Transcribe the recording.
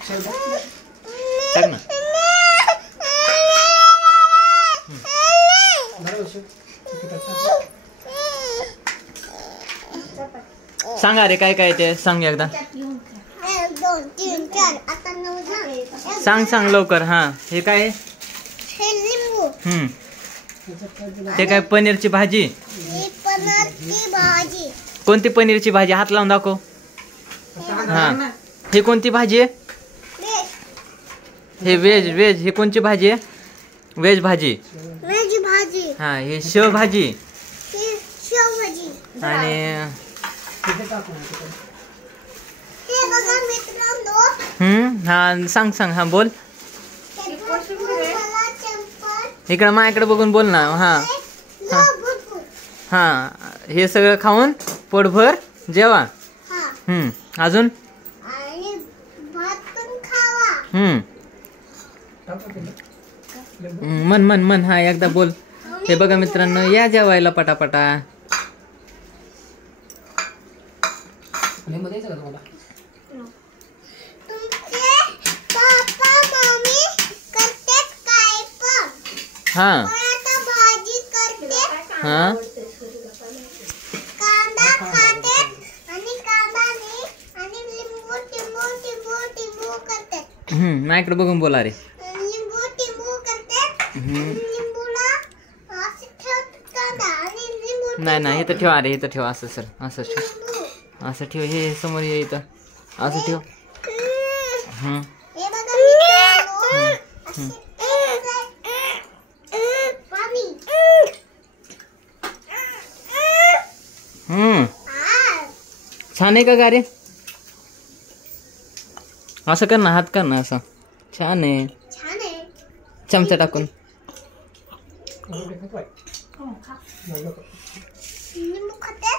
टाक ना. सांगा रे काय काय ते सांग एकदा. 1 2 3 4 आता 9 झाले. सांग लवकर. हा हे काय? हे लिंबू. ते काय? पनीरची भाजी. ही पनीरची भाजी. कोणती पनीरची भाजी? हात लावून दाखव. हा ही कोणती भाजी आहे? हे व्हेज. ही कोणची भाजी आहे? व्हेज भाजी. व्हेज भाजी. हा हे शेव भाजी. ही शेव भाजी. आणि हे बघा मित्रांनो. हा सांग हा बोल. मला चंपल. इकडं माझ्याकडे बघून बोल ना. हा हा हे सगळं खाऊन पोटभर जेवा. अजून आणि भात पण खावा. मन हा एकदा बोल. हे बघा मित्रांनो या जेवायला पटापटा. तुमचे पप्पा मम्मी करतात काय पण. हा आता भाजी करते. हा कांदा खाते आणि कांदाने आणि लिंबू टिंबू करतात. माझ्याकडे बघून बोला रे. लिंबू टिंबू करतात. लिंबूला असं ठेवतात कांदा आणि लिंबू. नाही इथं ठेवा रे. इथं ठेवा. असं सर असं ठेव. लिंबू. असं ठेव. हे समोर ये इथं. असं ठेव. हे बघा मित्रांनो. पाणी. छान आहे का गारे? असं कर ना. हात कर ना असं. छान आहे. छान आहे. चमचा टाकून. लिंबू खाते.